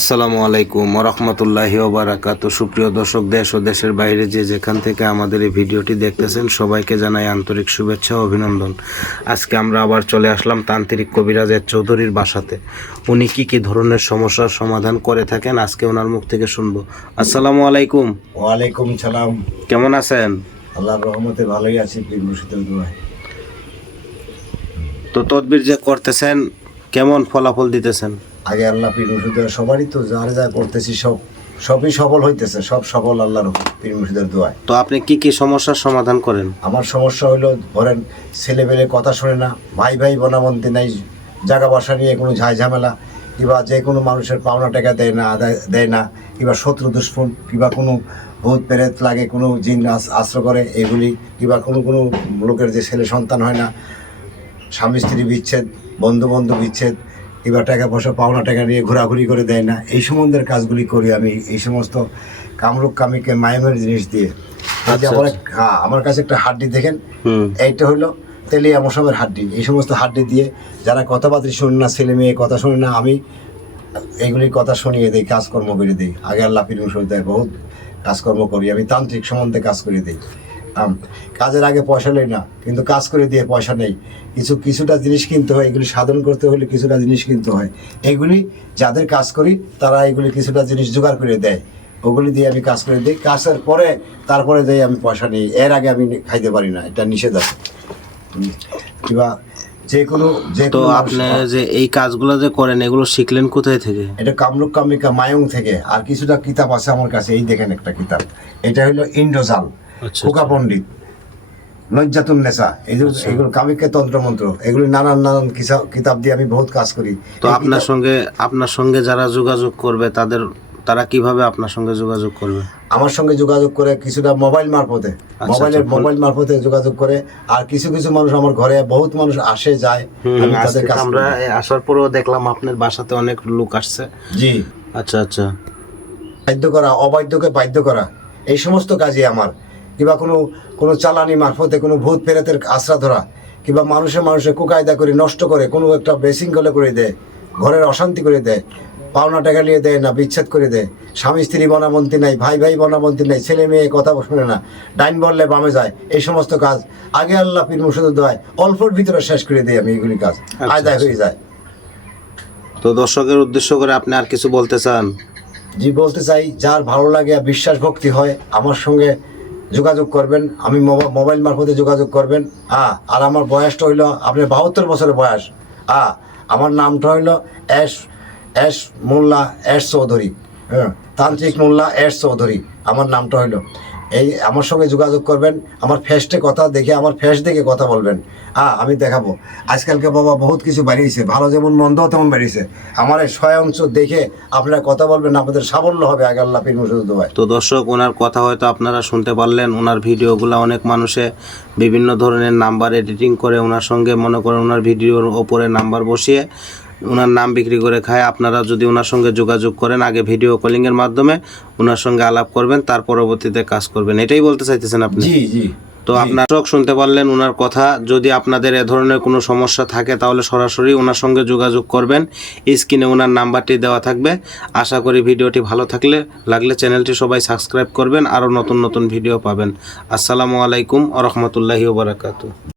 আসসালামু আলাইকুম রহমতুল্লাহি ওয়া বারাকাতু। সুপ্রিয় দর্শক, দেশ ও দেশের বাইরে যে যেখান থেকে আমাদের এই ভিডিওটি দেখতেছেন সবাইকে জানাই আন্তরিক শুভেচ্ছা ও অভিনন্দন। আজকে আমরা আবার চলে আসলাম তান্ত্রিক কবিরাজ এর চৌধুরীর বাসাতে। উনি কি ধরনের সমস্যার সমাধান করে থাকেন আজকে ওনার মুখ থেকে শুনবো। আসসালামু আলাইকুম। ওয়ালাইকুম সালাম। কেমন আছেন? আল্লাহর রহমতে ভালোই আছি, পীর মুর্শিদের দোয়ায়। তো তদবির যে করতেছেন কেমন ফলাফল দিতেছেন? আগে আল্লাহ পীর মুর্শিদের সবারই তো যারা যা করতেছি সবই সফল হইতেছে, সব সফল আল্লাহর পীর মুর্শিদের দোয়ায়। তো আপনি কি সমস্যার সমাধান করেন? আমার সমস্যা হইলো, ধরেন ছেলেবেলে কথা শোনে না, ভাই ভাই বনাবন্তি নাই, জায়গা বাসা নিয়ে কোনো ঝামেলা, কিংবা যে কোনো মানুষের পাওনা টাকা দেয় না, কিংবা শত্রু দুশ্মন, কিংবা কোনো ভূত প্রেত লাগে, কোনো জিন আশ্রয় করে এগুলি, কিংবা কোনো লোকের যে ছেলে সন্তান হয় না, স্বামী স্ত্রী বিচ্ছেদ, বন্ধু বিচ্ছেদ, এবার টাকা পয়সা পাওনা টাকা নিয়ে ঘোরাঘুরি করে দেয় না, এই সম্বন্ধের কাজগুলি করি আমি। এই সমস্ত কামরূপ কামিকে মায়ামের জিনিস দিয়ে। হ্যাঁ, আমার কাছে একটা হাড্ডি দেখেন, এইটা হইলো তেলিয়া মশামের হাড্ডি। এই সমস্ত হাড্ডি দিয়ে যারা কথাবার্তা শোনে না, ছেলে মেয়ে কথা শোনে না, আমি এইগুলি কথা শুনিয়ে দিই, কাজকর্ম করে দিই। আগে আল্লাহ পীর মুর্শিদের বহুত কাজকর্ম করি আমি, তান্ত্রিক সম্বন্ধে কাজ করে দিই। কাজের আগে পয়সা নেই না, কিন্তু কাজ করে দিয়ে পয়সা নেই। কিছুটা জিনিস কিনতে হয়, এগুলি সাধন করতে হলে কিছুটা জিনিস কিনতে হয়। এগুলি যাদের কাজ করি তারা এগুলি কিছুটা জিনিস জোগাড় করে দেয়, ওগুলি দিয়ে আমি কাজ করে দিই। কাজের পরে তারপরে যাই আমি পয়সা নিই, এর আগে আমি খাইতে পারি না, এটা নিষেধ আছে। কিংবা যে কোনো আপনি যে এই কাজগুলো যে করেন এগুলো শিখলেন কোথায় থেকে? এটা কামরূপ কামিকা মায়ং থেকে। আর কিছুটা কিতাব আছে আমার কাছে, এই দেখেন একটা কিতাব, এটা হলো ইন্দ্রজাল, খোকা পণ্ডিত, লজ্জাতুন নেশা, এগুলো কামিকা তন্ত্রমন্ত্র, এগুলো নানান কিতাব দিয়ে আমি বহুত কাজ করি। তো আপনার সঙ্গে যারা যোগাযোগ করবে তারা কিভাবে আপনার সঙ্গে যোগাযোগ করবে? আমার সঙ্গে যোগাযোগ করে কিছুটা মোবাইল মারফতে যোগাযোগ করে। আর কিছু মানুষ আমার ঘরে, বহুত মানুষ আসে যায়, আমরা আসার পরেও দেখলাম আপনার বাসাতে অনেক লোক আসছে। জি, আচ্ছা। বাধ্য করা, অবাধ্যকে বাধ্য করা, এই সমস্ত কাজই আমার। কিংবা কোনো চালানি মারফতে কোনো ভূত প্রেতের আশ্রা ধরা, কিংবা মানুষে কুকায়দা করে নষ্ট করে, কোনো একটা বেশৃঙ্খলা করে দেয়, ঘরের অশান্তি করে দেয়, পাওনা টাকা নিয়ে দেয় না, বিচ্ছেদ করে দেয়, স্বামী স্ত্রী বনাবন্তি নাই, ভাই বনাবন্তি নাই, ছেলে মেয়ে কথা শোনে না, ডাইন বললে বামে যায়, এই সমস্ত কাজ আগে আল্লাহ পীর মুর্শিদের দোয়ায় অল্পর ভিতরে শেষ করে দিই আমি। এগুলি কাজ আদায় হয়ে যায়। তো দর্শকের উদ্দেশ্য করে আপনি আর কিছু বলতে চান? জি, বলতে চাই, যার ভালো লাগে, বিশ্বাস ভক্তি হয়, আমার সঙ্গে যোগাযোগ করবেন। আমি মোবাইল মারফতে যোগাযোগ করবেন। আর আমার বয়সটা হইলো আপনার 72 বছরের বয়স। আমার নামটা হইলো এস মোল্লা এস চৌধুরী। তান্ত্রিক মোল্লা এস চৌধুরী আমার নামটা হইলো। এই আমার সঙ্গে যোগাযোগ করবেন, আমার ফেস দেখে কথা বলবেন। আমি দেখাবো। আজকালকে বাবা বহুত কিছু বাড়িয়েছে, ভালো যেমন মন্দও তেমন বাড়িয়েছে। আমার এই স্বয়ংস দেখে আপনারা কথা বলবেন, আপনাদের সাফল্য হবে আগে আল্লাহ পীর মুর্শিদের দোয়ায়। তো দর্শক, ওনার কথা হয়তো আপনারা শুনতে পারলেন। ওনার ভিডিওগুলো অনেক মানুষে বিভিন্ন ধরনের নাম্বার এডিটিং করে ওনার সঙ্গে, মনে করেন ওনার ভিডিওর ওপরে নাম্বার বসিয়ে ওনার নাম বিক্রি করে খায়। আপনারা যদি ওনার সঙ্গে যোগাযোগ করেন, আগে ভিডিও কলিংয়ের মাধ্যমে ওনার সঙ্গে আলাপ করবেন, তার পরবর্তীতে কাজ করবেন, এটাই বলতে চাইতেছেন আপনি? জি। তো আপনারা শুনতে পারলেন ওনার কথা। যদি আপনাদের এ ধরনের কোনো সমস্যা থাকে তাহলে সরাসরি ওনার সঙ্গে যোগাযোগ করবেন। স্ক্রিনে ওনার নাম্বারটি দেওয়া থাকবে। আশা করি ভিডিওটি ভালো লাগলে চ্যানেলটি সবাই সাবস্ক্রাইব করবেন, আরও নতুন ভিডিও পাবেন। আসসালামু আলাইকুম ওয়া রাহমাতুল্লাহি ওয়া বারাকাতুহু।